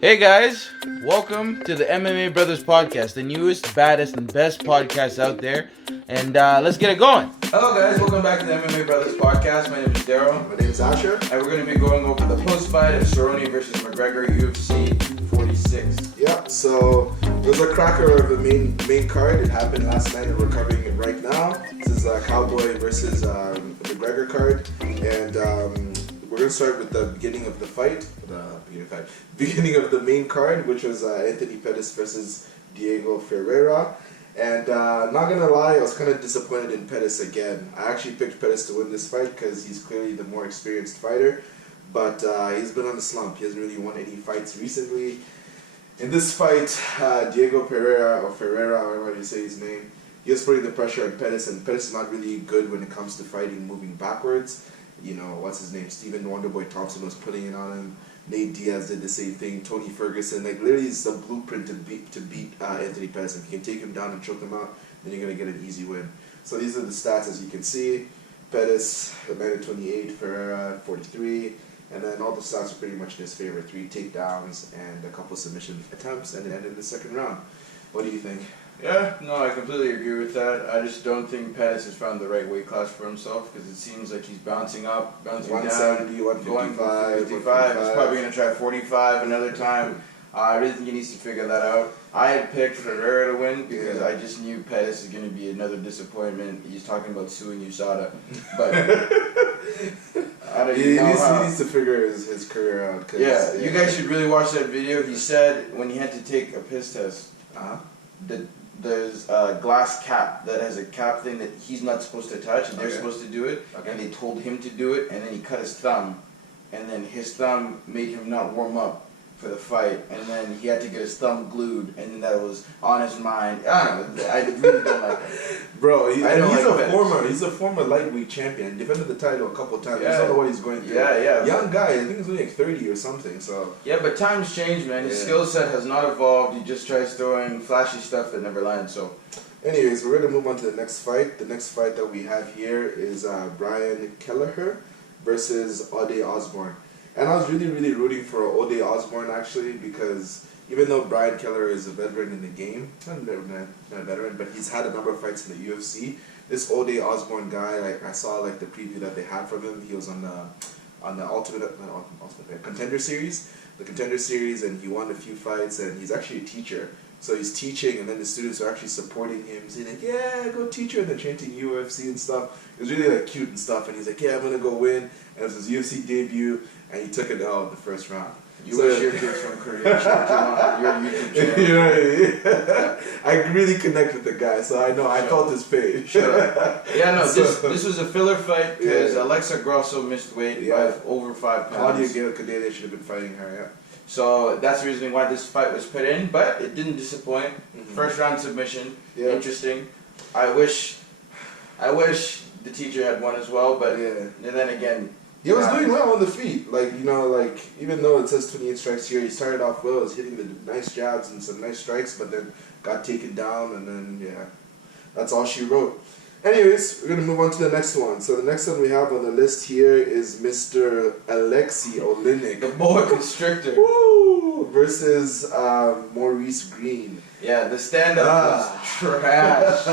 Hey guys, welcome to the MMA Brothers podcast, the newest, baddest, and best podcast out there. And let's get it going. Hello guys, welcome back to the MMA Brothers podcast. My name is Daryl. My name is Asher. And we're going to be going over the post-fight of Cerrone versus McGregor, UFC 46. Yeah, so it was a cracker of the main card. It happened last night and we're covering it right now. This is Cowboy versus McGregor card. And we're going to start with the beginning of the fight. Beginning of the main card, which was Anthony Pettis versus Diego Ferreira. And not gonna lie, I was kind of disappointed in Pettis again. I actually picked Pettis to win this fight because he's clearly the more experienced fighter. But he's been on a slump. He hasn't really won any fights recently. In this fight, Diego Ferreira, however you say his name, he was putting the pressure on Pettis, and Pettis is not really good when it comes to fighting moving backwards. You know, what's his name? Stephen Wonderboy Thompson was putting it on him. Nate Diaz did the same thing. Tony Ferguson, like literally, it's a blueprint to beat Anthony Pettis. If you can take him down and choke him out, then you're gonna get an easy win. So these are the stats as you can see. Pettis, a man at 28, Ferreira 43, and then all the stats are pretty much in his favor: 3 takedowns and a couple submission attempts, and it ended in the second round. What do you think? Yeah, no, I completely agree with that. I just don't think Pettis has found the right weight class for himself because it seems like he's bouncing up, bouncing 170, down, 155, 55. He's probably going to try 45 another time. I really think he needs to figure that out. I had picked Ferreira to win because I just knew Pettis is going to be another disappointment. He's talking about suing USADA, but I don't he know needs to figure his career out. Yeah, you guys should really watch that video. He said when he had to take a piss test, there's a glass cap that has a cap thing that he's not supposed to touch, and they're supposed to do it, and they told him to do it, and then he cut his thumb, and then his thumb made him not warm up for the fight, and then he had to get his thumb glued, and then that was on his mind. I don't know, I really don't like it. Bro, he's a former lightweight champion, defended the title a couple times. You don't know what he's going through. Yeah. Young guy, I think he's only like 30 or something, so. Yeah, but times change, man. His skill set has not evolved. He just tries throwing flashy stuff that never lands, so. Anyways, we're going to move on to the next fight. The next fight that we have here is Brian Kelleher versus Osbourne. And I was really, really rooting for Osbourne actually, because even though Brian Kelleher is a veteran in the game, not a veteran, but he's had a number of fights in the UFC. This Osbourne guy, like I saw like the preview that they had from him. He was on the Contender Series, and he won a few fights. And he's actually a teacher, so he's teaching, and then the students are actually supporting him, saying like, "Yeah, go teacher," and they're chanting UFC and stuff. It was really like cute and stuff. And he's like, "Yeah, I'm gonna go win." And it was his UFC debut, and he took it L in the first round. You wish your kids from Korea your YouTube channel. I really connect with the guy, so I know I felt his pain. Yeah, no, this was a filler fight because Aleksei missed weight by over 5 pounds. Claudia Gadelha should have been fighting her, yeah. So that's the reason why this fight was put in, but it didn't disappoint. First round submission, interesting. I wish the teacher had won as well, but then again. He was doing well on the feet. Like, you know, like, even though it says 28 strikes here, he started off well. He was hitting the nice jabs and some nice strikes, but then got taken down, and then, that's all she wrote. Anyways, we're going to move on to the next one. So the next one we have on the list here is Mr. Aleksei Oleinik. The boa constrictor. Woo! Versus Maurice Greene. Yeah, the stand-up was trash.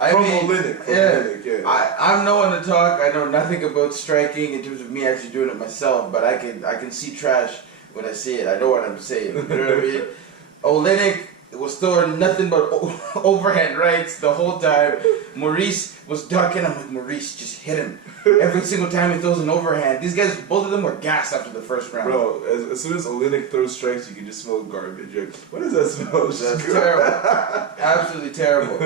Oleinik. I'm no one to talk. I know nothing about striking in terms of me actually doing it myself, but I can see trash when I see it. I know what I'm saying. You know what I mean? Oleinik was throwing nothing but overhand rights the whole time. Maurice was ducking. I'm like, Maurice, just hit him. Every single time he throws an overhand. These guys, both of them were gassed after the first round. Bro, as soon as Oleinik throws strikes, you can just smell garbage. Like, what is that smell? That's terrible. Absolutely terrible.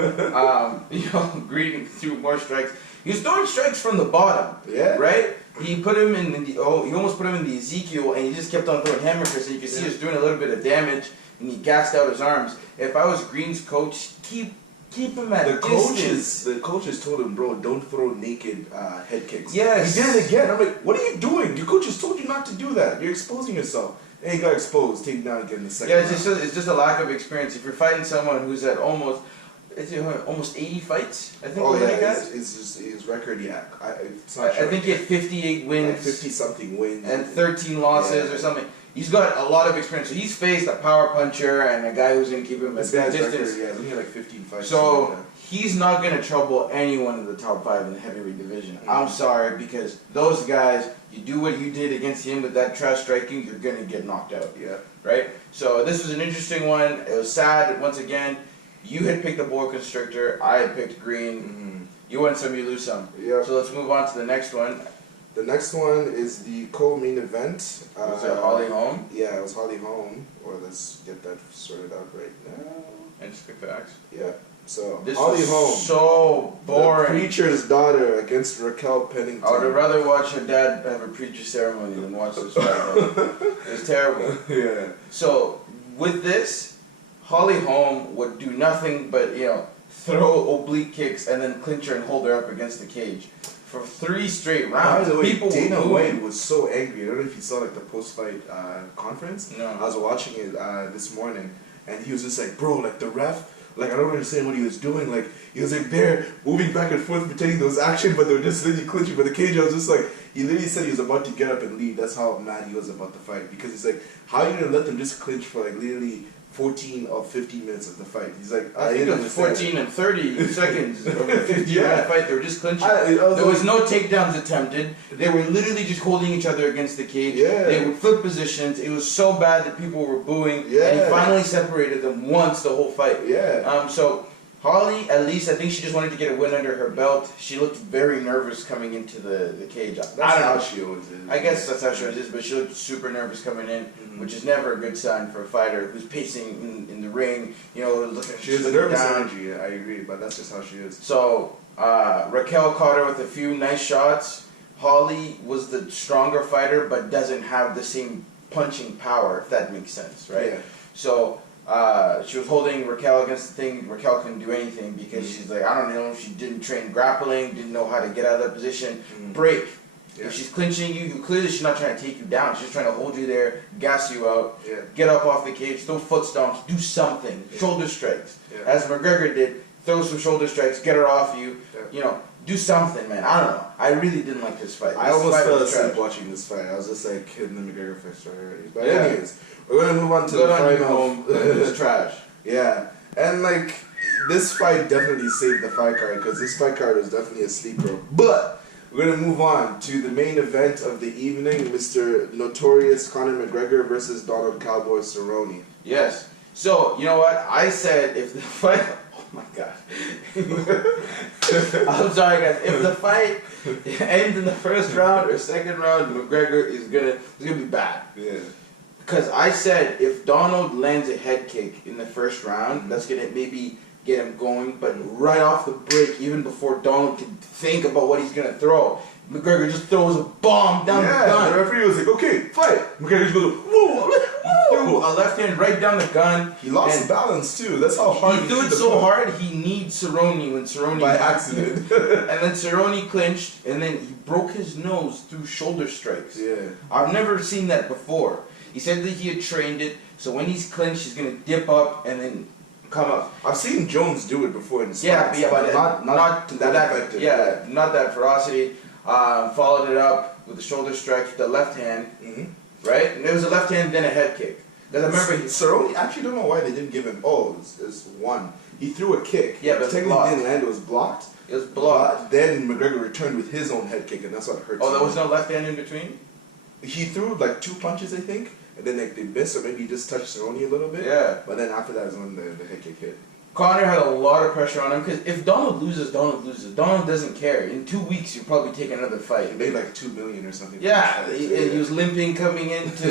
Greene threw more strikes. He was throwing strikes from the bottom. Yeah. Right? He put him in he almost put him in the Ezekiel, and he just kept on throwing hammer fists, and you can see he was doing a little bit of damage, and he gassed out his arms. If I was Greene's coach, keep him at distance. The coaches told him, bro, don't throw naked head kicks. Yes. He did it again. I'm like, what are you doing? Your coaches told you not to do that. You're exposing yourself. And he got exposed, taken down again in the second round. It's just a lack of experience. If you're fighting someone who's at almost 80 fights, I think. It's just his record. Yeah, I think he had 58 wins, like 50 something wins, and 13 losses or something. He's got a lot of experience. So he's faced a power puncher and a guy who's going to keep him at This guy's distance. record, only like 15 fights. So he's not going to trouble anyone in the top 5 in the heavyweight division. I'm sorry, because those guys, you do what you did against him with that trash striking, you're going to get knocked out. Yeah. Right? So this was an interesting one. It was sad, once again. You had picked the boa constrictor. I had picked Greene. You win some, you lose some. Yeah. So let's move on to the next one. The next one is the co-main event. Was it Holly Holm? Yeah, it was Holly Holm. Or let's get that sorted out right now. And just quick facts. Yeah. So This Holly was Holm, so boring. the preacher's daughter against Raquel Pennington. I would rather watch her dad have a preacher ceremony than watch this fight. It was terrible. Yeah. So with this, Holly Holm would do nothing but throw oblique kicks and then clinch her and hold her up against the cage for 3 straight rounds. By the way, People Dana were White was so angry. I don't know if you saw like the post-fight conference. No. I was watching it this morning, and he was just like, "Bro, like the ref, like I don't understand what he was doing. Like he was like there moving back and forth, pretending there was action, but they were just literally clinching. But the cage, I was just like, he literally said he was about to get up and leave. That's how mad he was about the fight, because he's like, how are you gonna let them just clinch for like literally 14 or 15 minutes of the fight? He's like, I think it was 14 and 30 seconds of a 15-minute fight. They were just clinching. There was no takedowns attempted. They were literally just holding each other against the cage. Yeah. They would flip positions. It was so bad that people were booing. Yeah. And he finally separated them once the whole fight. Yeah. So Holly, at least, I think she just wanted to get a win under her belt. She looked very nervous coming into the cage. That's I don't how know. she always is. I guess that's how she always is, but she looked super nervous coming in, which is never a good sign for a fighter who's pacing in the ring, looking. She has a nervous energy, I agree, but that's just how she is. So, Raquel caught her with a few nice shots. Holly was the stronger fighter, but doesn't have the same punching power, if that makes sense, right? Yeah. So, she was holding Raquel against the thing. Raquel couldn't do anything because she's like, I don't know, she didn't train grappling, didn't know how to get out of that position. Break. Yeah. If she's clinching you, clearly she's not trying to take you down. She's trying to hold you there, gas you out, Yeah. get up off the cage, throw foot stomps, do something. Yeah. Shoulder strikes. Yeah. As McGregor did, throw some shoulder strikes, get her off you. Yeah. Do something, man. I don't know. I really didn't like this fight. I This almost fight fell was asleep trash. watching this fight. I was just like hitting the McGregor fist already. But Yeah. anyways, we're gonna move on to Good the on you, final. Holm. It was trash. Yeah, and like this fight definitely saved the fight card, because this fight card was definitely a sleeper. But we're gonna move on to the main event of the evening, Mr. Notorious Conor McGregor versus Donald Cowboy Cerrone. Yes. So, you know what? I said if the fight... Oh, my God. I'm sorry, guys. If the fight ends in the first round or second round, McGregor is gonna be bad. Yeah. Because I said if Donald lands a head kick in the first round, that's going to maybe get him going. But right off the break, even before Donald can think about what he's going to throw, McGregor just throws a bomb down the gun. The referee was like, okay, fight. McGregor just goes, whoa, Threw a left hand right down the gun. He lost balance too. That's how hard he threw it so hard he needs Cerrone when Cerrone by accident. and then Cerrone clinched, and then he broke his nose through shoulder strikes. Yeah. I've never seen that before. He said that he had trained it, so when he's clinched, he's gonna dip up and then come up. I've seen Jones do it before in spots, Yeah, but not that effective. Yeah, not that ferocity. Followed it up with the shoulder strikes with the left hand, right? And there was a left hand, then a head kick. Because I remember Cerrone, actually don't know why they didn't give him. Oh, it's one. He threw a kick. Yeah, but technically blocked. didn't land. It was blocked. It was blocked. Then McGregor returned with his own head kick, and that's what hurt. Oh, there Cerrone. was no left hand in between? He threw like 2 punches, I think, and then like, they missed, or maybe he just touched Cerrone a little bit. Yeah. But then after that is when the head kick hit. Conor had a lot of pressure on him because if Donald loses, Donald loses. Donald doesn't care. In 2 weeks, you'll probably take another fight. He made like $2 million or something. Yeah, he was limping coming into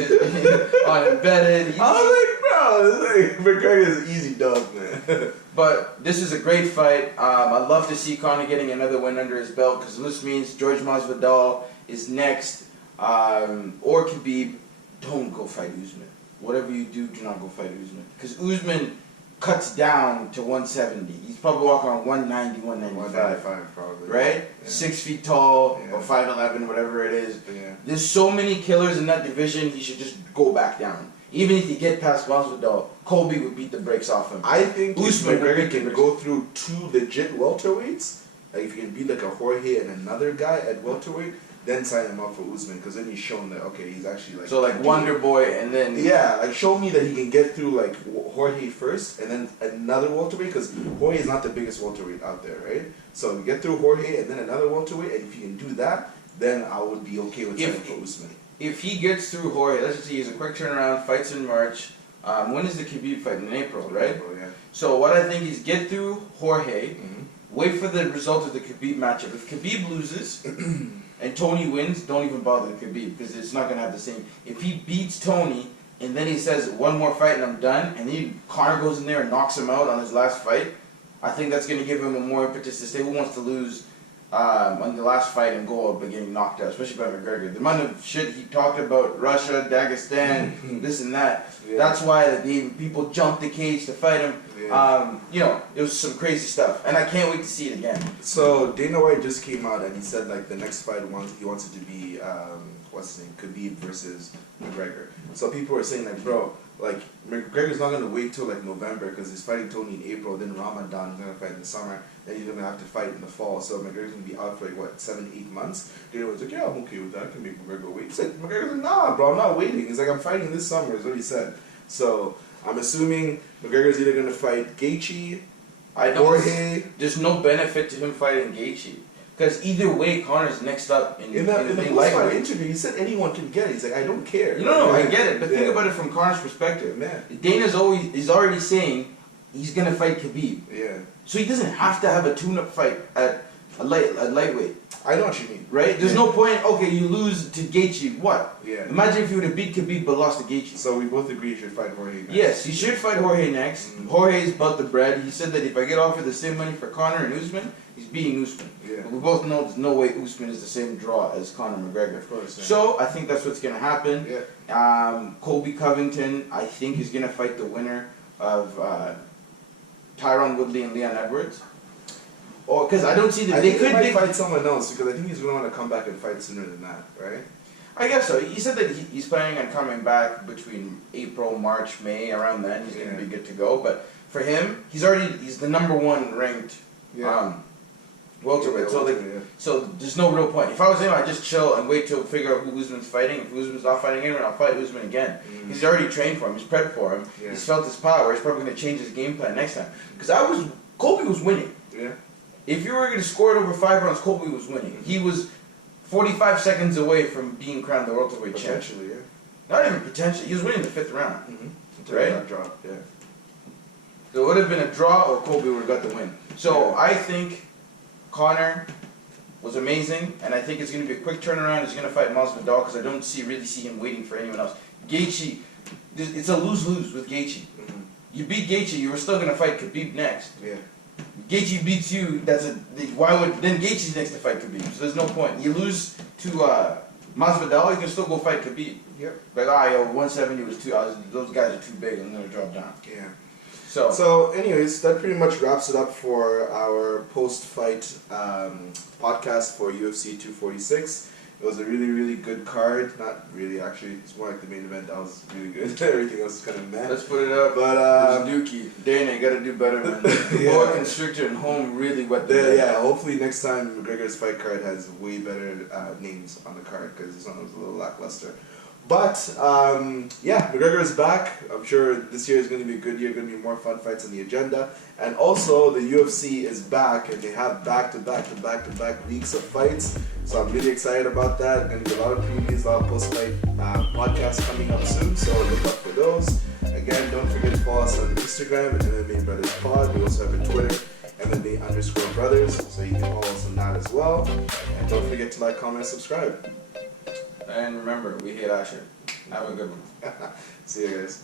unvetted. I was like, bro, it's like McGregor's easy dub, man. But this is a great fight. I'd love to see Conor getting another win under his belt because this means George Masvidal is next, or Khabib. Don't go fight Usman. Whatever you do, do not go fight Usman because Usman cuts down to 170. He's probably walking on 190, 195. 195 probably. Right? Yeah. 6 feet tall, Yeah. or 5'11", whatever it is. Yeah. There's so many killers in that division, he should just go back down. Even if you get past Masvidal, Colby would beat the brakes off him. I think if Usman would McGregor beat the can brakes. go through 2 legit welterweights, like if he can beat like a Jorge and another guy at welterweight, then sign him up for Usman, because then he's shown that, okay, he's actually like... So like Wonder Boy and then... Yeah, like show me that he can get through like Jorge first and then another welterweight, because Jorge is not the biggest welterweight out there, right? So get through Jorge and then another welterweight, and if he can do that, then I would be okay with signing for Usman. If he gets through Jorge, let's just say he has a quick turnaround, fights in March. When is the Khabib fight? In April, right? April, yeah. So what I think is get through Jorge, wait for the result of the Khabib matchup. If Khabib loses and Tony wins, don't even bother Khabib, because it's not going to have the same. If he beats Tony and then he says one more fight and I'm done, and then Conor goes in there and knocks him out on his last fight, I think that's going to give him a more impetus to say who wants to lose on the last fight and go up and getting knocked out, especially by McGregor. The amount of shit he talked about Russia, Dagestan, this and that. Yeah. That's why people jumped the cage to fight him. Yeah. You know, it was some crazy stuff, and I can't wait to see it again. So Dana White just came out and he said like the next fight he wants it to be what's his name, Khabib versus McGregor. So people are saying like, bro, like McGregor's not gonna wait till like November because he's fighting Tony in April, then Ramadan he's gonna fight in the summer, then he's gonna have to fight in the fall. So McGregor's gonna be out for like what, 7-8 months. Dana was like, yeah, I'm okay with that. I can make McGregor wait. He said, McGregor's like, nah, bro, I'm not waiting. He's like, I'm fighting this summer. Is what he said. So I'm assuming McGregor's either gonna fight Gaethje, Jorge. There's no benefit to him fighting Gaethje. Because either way, Conor's next up in the post-fight interview, he said anyone can get it. He's like, I don't care. No, I get it. But think about it from Conor's perspective. Man. Dana's is already saying he's going to fight Khabib. Yeah. So he doesn't have to have a tune-up fight at a lightweight. I know what you mean. Right? There's no point, okay, you lose to Gaethje, what? Yeah. Imagine if you would have beat Khabib but lost to Gaethje. So we both agree you should fight Jorge next. Yes, he should fight Jorge next. Jorge's about the bread. He said that if I get offered the same money for Conor and Usman, he's beating Usman. Yeah. But we both know there's no way Usman is the same draw as Conor McGregor. Of course. Yeah. So I think that's what's going to happen. Yeah. Colby Covington, I think, is going to fight the winner of Tyron Woodley and Leon Edwards. Or because I don't see that they might fight someone else, because I think he's going to want to come back and fight sooner than that, right? I guess so. He said that he's planning on coming back between April, March, May, around then. He's going to be good to go. But for him, he's the #1 ranked welterweight. So there's no real point. If I was him, I'd just chill and wait till figure out who Usman's fighting. If Usman's not fighting anyone, I'll fight Usman again. He's already trained for him. He's prepped for him. Yeah. He's felt his power. He's probably going to change his game plan next time. Because Colby was winning. Yeah. If you were going to score it over 5 rounds, Colby was winning. He was 45 seconds away from being crowned the welterweight champion. Potentially, yeah. Not even potentially. He was winning the 5th round. Right? That drop, yeah. So it would have been a draw, or Colby would have got the win. So I think Conor was amazing, and I think it's going to be a quick turnaround. He's going to fight Masvidal because I don't really see him waiting for anyone else. Gaethje, it's a lose-lose with Gaethje. You beat Gaethje, you were still going to fight Khabib next. Yeah. Gaethje beats you. Then Gaethje's next to fight Khabib? So there's no point. You lose to Masvidal, you can still go fight Khabib. Yep. Like, 170 was too. Those guys are too big. I'm gonna drop down. Yeah. So anyways, that pretty much wraps it up for our post-fight podcast for UFC 246. It was a really, really good card. Not really, actually. It's more like the main event. That was really good. Everything else is kind of meh. Let's put it up. But Dookie, Dana, you gotta do better, man. Boa Constrictor and Holm really wet the bed. Yeah, hopefully next time McGregor's fight card has way better names on the card, because this one was a little lackluster. But, McGregor is back. I'm sure this year is going to be a good year, going to be more fun fights on the agenda. And also, the UFC is back, and they have back-to-back weeks of fights. So I'm really excited about that. Going to be a lot of previews, a lot of post-fight podcasts coming up soon, so look out for those. Again, don't forget to follow us on Instagram at MMA Brothers Pod. We also have a Twitter, MMA_brothers, so you can follow us on that as well. And don't forget to like, comment, and subscribe. And remember, we hate Asher. Have a good one. See you guys.